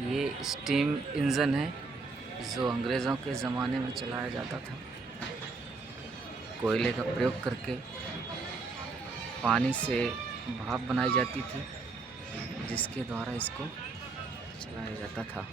ये steam engine है जो अंग्रेज़ों के ज़माने में चलाया जाता था। कोयले का प्रयोग करके पानी से भाप बनाई जाती थी, जिसके द्वारा इसको चलाया जाता था।